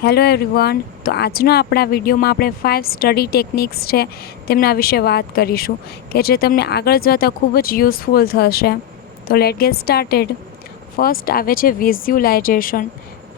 Hello everyone, તો આજનો આપણા વિડીયોમાં આપણે 5 સ્ટડી ટેકનિક્સ છે તેમના વિશે વાત કરીશું કે જે તમને આગળ જતાં ખૂબ જ યુઝફુલ થશે. તો લેટ ગેટ સ્ટાર્ટેડ. ફર્સ્ટ આવે છે વિઝ્યુલાઇઝેશન.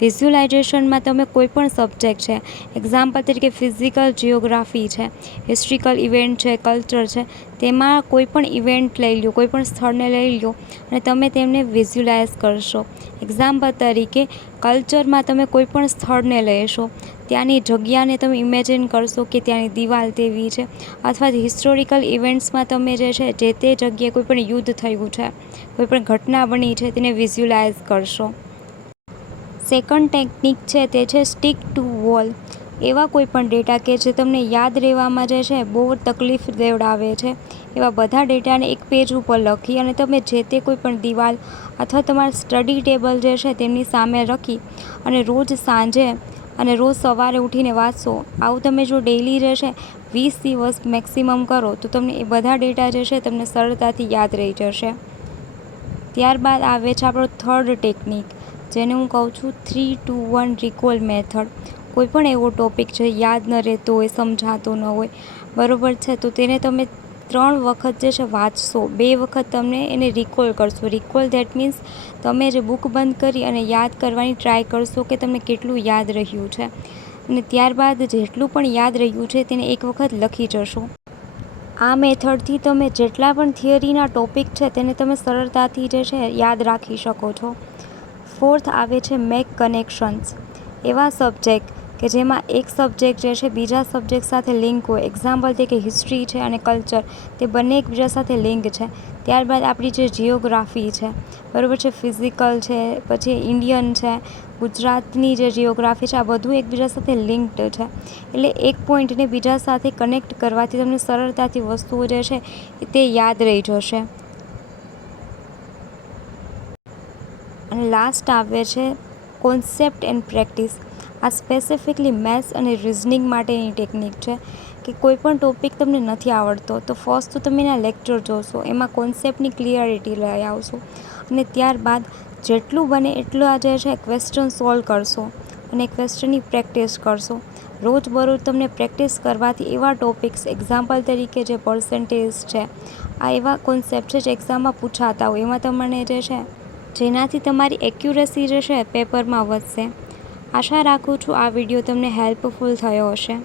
વિઝ્યુલાઇઝેશનમાં તમે કોઈ પણ સબ્જેક્ટ છે, એક્ઝામ્પલ તરીકે ફિઝિકલ જિયોગ્રાફી છે, હિસ્ટ્રિકલ ઇવેન્ટ છે, કલ્ચર છે, તેમાં કોઈ પણ ઇવેન્ટ લઈ લો, કોઈ પણ સ્થળને લઈ લો અને તમે તેમને વિઝ્યુલાઇઝ કરશો. એક્ઝામ્પલ તરીકે કલ્ચરમાં તમે કોઈ પણ સ્થળને લેશો, ત્યાંની જગ્યાને તમે ઇમેજિન કરશો કે ત્યાંની દિવાલ તેવી છે, અથવા હિસ્ટોરિકલ ઇવેન્ટ્સમાં તમે જે છે જે તે જગ્યાએ કોઈ પણ યુદ્ધ થયું છે, કોઈ પણ ઘટના બની છે તેને વિઝ્યુલાઇઝ કરશો. સેકન્ડ ટેકનિક છે તે છે સ્ટીક ટુ વોલ. એવા કોઈ પણ ડેટા કે જે તમને યાદ રહેવામાં જે છે બહુ તકલીફ દેવડાવે છે, એવા બધા ડેટાને એક પેજ ઉપર લખી અને તમે જે તે કોઈ પણ દિવાલ અથવા તમારા સ્ટડી ટેબલ જે છે તેમની સામે રાખી અને રોજ સાંજે અને રોજ સવારે ઉઠીને વાંચશો. આવું તમે જો ડેઇલી જે છે 20 દિવસ મેક્સિમમ કરો તો તમને એ બધા ડેટા જે છે તમને સરળતાથી યાદ રહી જશે. ત્યારબાદ આવે છે આપણો થર્ડ ટેકનિક, જેને હું કહું છું 3, 2, 1 રિકોલ મેથડ. કોઈ પણ એવો ટૉપિક છે યાદ ન રહેતો હોય, સમજાતો ન હોય, બરાબર છે, તો તેને તમે 3 વખત જે છે વાંચશો, 2 વખત તમને એને રિકોલ કરશો. રિકોલ દેટ મીન્સ તમે જે બુક બંધ કરી અને યાદ કરવાની ટ્રાય કરશો કે તમને કેટલું યાદ રહ્યું છે, અને ત્યારબાદ જેટલું પણ યાદ રહ્યું છે તેને એક વખત લખી જશો. આ મેથડથી તમે જેટલા પણ થિયરીના ટૉપિક છે તેને તમે સરળતાથી જે છે યાદ રાખી શકો છો. ફોર્થ આવે છે મેક કનેક્શન્સ. એવા સબ્જેક્ટ કે જેમાં એક સબ્જેક્ટ જે છે બીજા સબ્જેક્ટ સાથે લિંક હોય, એક્ઝામ્પલ તરીકે હિસ્ટ્રી છે અને કલ્ચર, તે બંને એકબીજા સાથે લિંક છે. ત્યારબાદ આપણી જે જિયોગ્રાફી છે, બરાબર છે, ફિઝિકલ છે, પછી ઇન્ડિયન છે, ગુજરાતની જે જિયોગ્રાફી છે, આ બધું એકબીજા સાથે લિંક્ડ છે. એટલે એક પોઈન્ટને બીજા સાથે કનેક્ટ કરવાથી તમને સરળતાથી વસ્તુઓ જે છે તે યાદ રહી જશે. અને લાસ્ટ આવે છે કોન્સેપ્ટ એન્ડ પ્રેક્ટિસ. આ સ્પેસિફિકલી મેથ્સ અને રિઝનિંગ માટેની ટેકનિક છે કે કોઈ પણ ટૉપિક તમને નથી આવડતો તો ફર્સ્ટ તો તમે એના લેક્ચર જોશો, એમાં કોન્સેપ્ટની ક્લિયરિટી લઈ આવશો અને ત્યારબાદ જેટલું બને એટલા જે છે ક્વેશ્ચન સોલ્વ કરશો અને ક્વેશ્ચનની પ્રેક્ટિસ કરશો. રોજબરોજ તમને પ્રેક્ટિસ કરવાથી એવા ટૉપિક્સ, એક્ઝામ્પલ તરીકે જે પર્સન્ટેજ છે, આ એવા કોન્સેપ્ટ છે જે એક્ઝામમાં પૂછાતા હોય, એમાં તમને જે છે જેનાથી તમારી એક્યુરેસી જે છે પેપરમાં વધશે. આશા રાખું છું આ વિડીયો તમને હેલ્પફુલ થયો હશે.